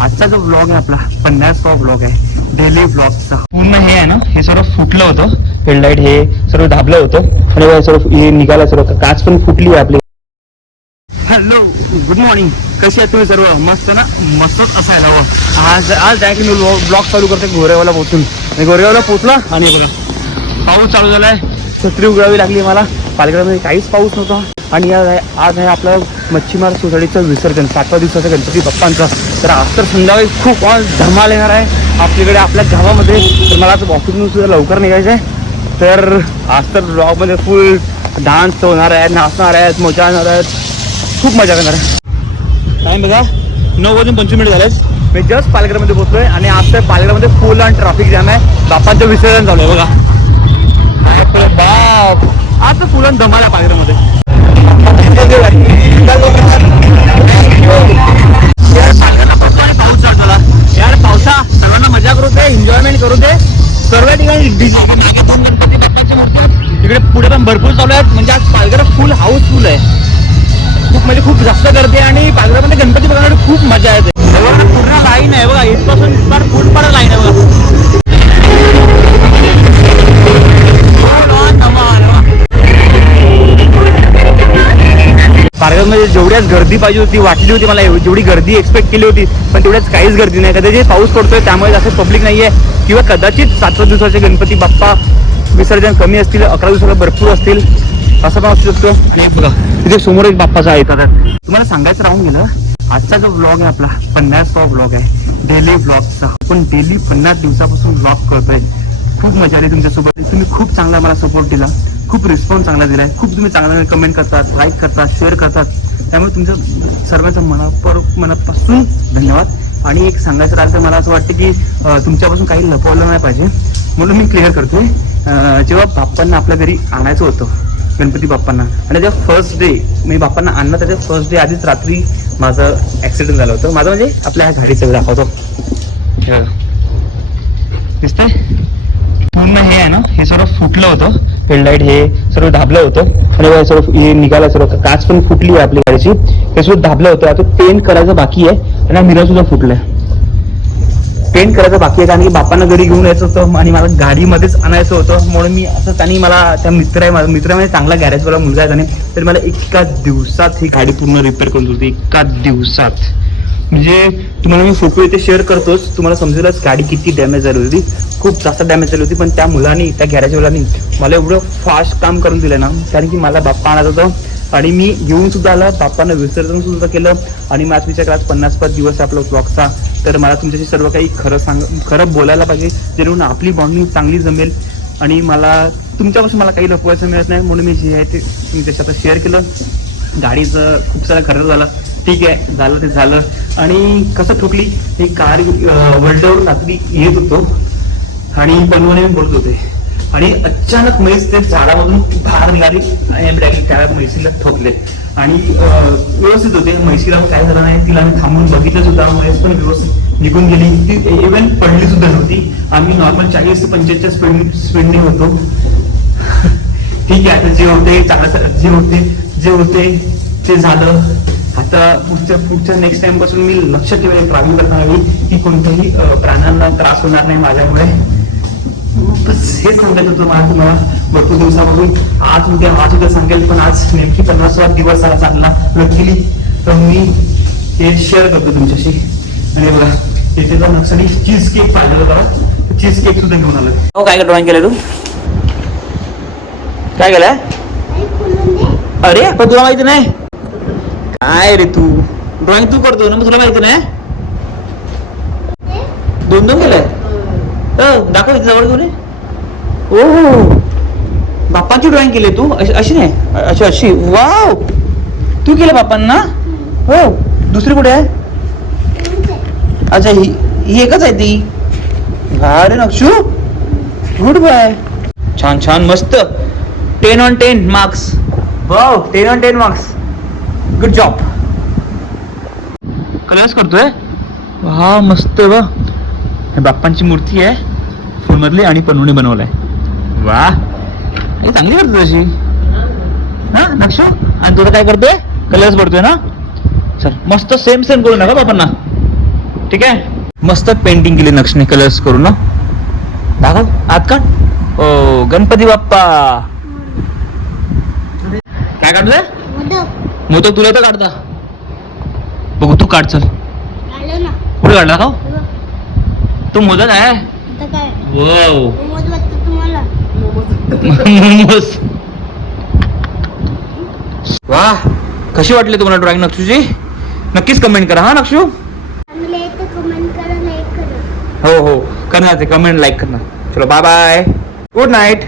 आजचा जो ब्लॉग आहे आपला पन्नासवा ब्लॉग आहे. डेली ब्लॉगचा पूर्ण हे आहे ना हे सर्व फुटलं होतं. हेडलाईट हे सर्व धाबलं होतं. आणि हे सर्व हे निघालं सर्व. काच पण फुटली आहे आपली. हॅलो गुड मॉर्निंग कसे आहेत तुम्ही सर्व? मस्त ना? मस्तच असायला हवं. आज आज डायरेक्ट मी ब्लॉग चालू करते गोरेगावला पोहोचून आणि गोरेगावला पोहोचला आणि बघा पाऊस चालू झालाय. छत्री उघडावी लागली मला. पालघरमध्ये काहीच पाऊस नव्हता. आणि आज आहे आज आहे आपलं मच्छीमार सोसायटीचं विसर्जन सातव्या दिवसाचं गणपती बाप्पांचा. तर आज तर संध्याकाळी खूप धमाल येणार आहे. आपल्याकडे आपल्या गावामध्ये तर मला आता ऑफिसमधून सुद्धा लवकर निघायचं आहे तर आज तर ब्लॉगमध्ये फुल डान्स होणार आहेत नाचणार आहेत मजा येणार आहेत. खूप मजा करणार आहे. टाईम बघा नऊ वाजून पंचवीस मिनिट झाले मी जस्ट पालघरमध्ये पोहोचलोय आणि आज तर पालघरमध्ये फुल आणि ट्रॅफिक जॅम आहे. बापांचं विसर्जन चालू आहे बघा. बाप. आज तर फुल आणि धमाल आहे पालघरमध्ये. करू दे. सर्व ठिकाणी तिकडे पुढे पण भरपूर चालू आहेत. म्हणजे आज पालघर फुल हाऊसफुल आहे. खूप म्हणजे खूप जास्त गर्दी आहे आणि पालघरमध्ये गणपती बघण्यासाठी खूप मजा येते. बघा पूर्ण लाईन आहे बघा. इथपासून इथपार फुटपार लाईन आहे बघा. Full पालघरमध्ये जेवढ्याच गर्दी पाहिजे होती वाटली होती मला जेवढी गर्दी एक्सपेक्ट केली होती पण तेवढ्याच काहीच गर्दी नाही. कदाचित पाऊस पडतोय त्यामुळे जास्त पब्लिक नाहीये. किंवा कदाचित सातव्या दिवसाचे गणपती बाप्पा विसर्जन कमी असतील अकरा दिवसाला भरपूर असतील असं पण असू शकतो. बघा तिथे समोर एक बाप्पाचा आहे. येतात तुम्हाला सांगायचं राहून गेलं आजचा जो ब्लॉग आहे आपला पन्नासवा ब्लॉग आहे. डेली ब्लॉगचा आपण डेली पन्नास दिवसापासून ब्लॉग करतोय. खूप मजा आली तुमच्यासोबत. तुम्ही खूप चांगला मला सपोर्ट दिला. खूप रिस्पॉन्स चांगला दिलाय. खूप तुम्ही चांगला कमेंट करतात लाईक करतात शेअर करतात. त्यामुळे तुमचं सर्वांचं मनापर मनापासून धन्यवाद. आणि एक सांगायचं राहिलं तर मला असं वाटतं की तुमच्यापासून काही लपवलं नाही पाहिजे. म्हणून मी क्लिअर करतोय. जेव्हा बाप्पांना आपल्या घरी आणायचं होतं गणपती बाप्पांना आणि त्या फर्स्ट डे मी बाप्पांना आणलं त्याच्या फर्स्ट डे आधीच रात्री माझं ऍक्सिडेंट झालं होतं. माझं म्हणजे आपल्या ह्या गाडीचं दाखवतो. दिसतंय? पूर्ण हे आहे ना हे सर्व फुटलं होतं. हेडलाईट हे सर्व धाबलं होतं. आणि सर्व हे निघालं सर्व काच पण फुटली आहे आपली गाडीची. हे सुद्धा धाबलं होतं. आता पेंट करायचं बाकी आहे. आणि मिरा सुद्धा फुटलंय. पेंट करायचं बाकी आहे कारण की बापांना घरी घेऊन यायचं होतं आणि मला गाडीमध्येच आणायचं होतं. म्हणून मी असं त्यांनी मला त्या मित्र आहे माझा मित्र म्हणजे चांगला गॅरेजवाला मुलगा आहे त्याने तर मला एका दिवसात ही गाडी पूर्ण रिपेअर करून होती. एका दिवसात. म्हणजे तुम्हाला मी फोटो इथे शेअर करतोच. तुम्हाला समजेलच गाडी किती डॅमेज झाली होती. खूप जास्त डॅमेज झाली होती पण त्या मुलांनी त्या गॅरेजवाल्यांनी मला एवढं फास्ट काम करून दिलं ना कारण की मला बाप्पा आणत होतं. आणि मी घेऊन सुद्धा आला बाप्पानं विसर्जन सुद्धा केलं. आणि माझ विचार आज पन्नास पाच दिवस आहे आपला ब्लॉगचा तर मला तुमच्याशी सर्व काही खरं सांग खरं बोलायला पाहिजे. जेणेकरून आपली बॉन्डिंग चांगली जमेल. आणि मला तुमच्यापासून मला काही लपवायचं मिळत नाही. म्हणून मी जे आहे ते तुमच्याशी आता शेअर केलं. गाडीचं खूप सारा खर्च झाला. ठीक आहे झालं ते झालं. आणि कसं ठोकली? मी कार वर्ल्डवर रात्री येत होतो. आणि बनवणे बोलत होते. आणि अचानक म्हैस ते झाडामधून बाहेर निघाली आणि डायरेक्ट त्या म्हैसीला ठोकले. आणि व्यवस्थित होते. म्हैसीला काय झालं नाही. तिला आम्ही थांबून बघितलं सुद्धा. म्हैस पण व्यवस्थित निघून गेली. ती इव्हन पडली सुद्धा नव्हती. आम्ही नॉर्मल चाळीस ते पंचेचाळीस स्पीड स्पीडने होतो. ठीक आहे. आता जे होते चांगलं जे होते जे होते ते झालं. आता पुढच्या पुढच्या नेक्स्ट टाइमपासून मी लक्ष ठेवेल ट्रॅव्हलिंग करताना की कोणत्याही प्राण्यांना त्रास होणार नाही माझ्यामुळे. बस हे सांगायचं होतं मला तुम्हाला भरपूर दिवसापासून आज उद्या आज उद्या सांगेल पण आज नेमकी पन्नासवा दिवस चालला. लकीली तर मी हे शेअर करतो तुमच्याशी. आणि बघा इथे तर नक्सली चीज केक पाहिलं बघा. चीज केक सुद्धा घेऊन आलं हो काय ड्रॉइंग केलं तू? काय केलंय? अरे पण तुला माहिती नाही. काय रे तू ड्रॉइंग तू करतो ना मग तुला माहिती नाही? दोन दोन केलंय? अ, दाखव जवळ घेऊन ओ हो बाप्पांची ड्रॉइंग केली तू? अशी अशी नाही? अशी अशी. वाव. तू केलं बाप्पांना? हो. दुसरी कुठे आहे? अच्छा ही ही एकच आहे ती. अरे नक्षू गुड बाय छान छान मस्त. Ten on ten marks wow ten on ten marks good job colours करतोय? हा मस्त वा हे बाप्पांची मूर्ती आहे. फुलमधली आणि पनवणी बनवलाय. वा हे चांगली करतो तशी हा नक्षू? आणि तुला काय करतोय कलर्स पडतोय ना? चल मस्त सेम सेम करू नका बापांना ठीक आहे? मस्त पेंटिंग केली नक्षने कलर्स करून ना दाखव आत काढ. ओ गणपती बाप्पा. काय काढतोय? मोदक मोदक तुला तर काढता. बघू तू काढ चल. आलं ना. कुठे काढला का बघा. तो मोदक आहे? आता काय? वाव. मोमोज वाटतं तुम्हाला. मोमोज. वा कशी वाटली तुम्हाला ड्रॉइंग नक्षूची नक्कीच कमेंट करा हा नक्षू? चांगले आहे तर कमेंट करा लाईक करा. हो हो. करणार ते कमेंट लाईक करणार. चलो बाय बाय गुड नाईट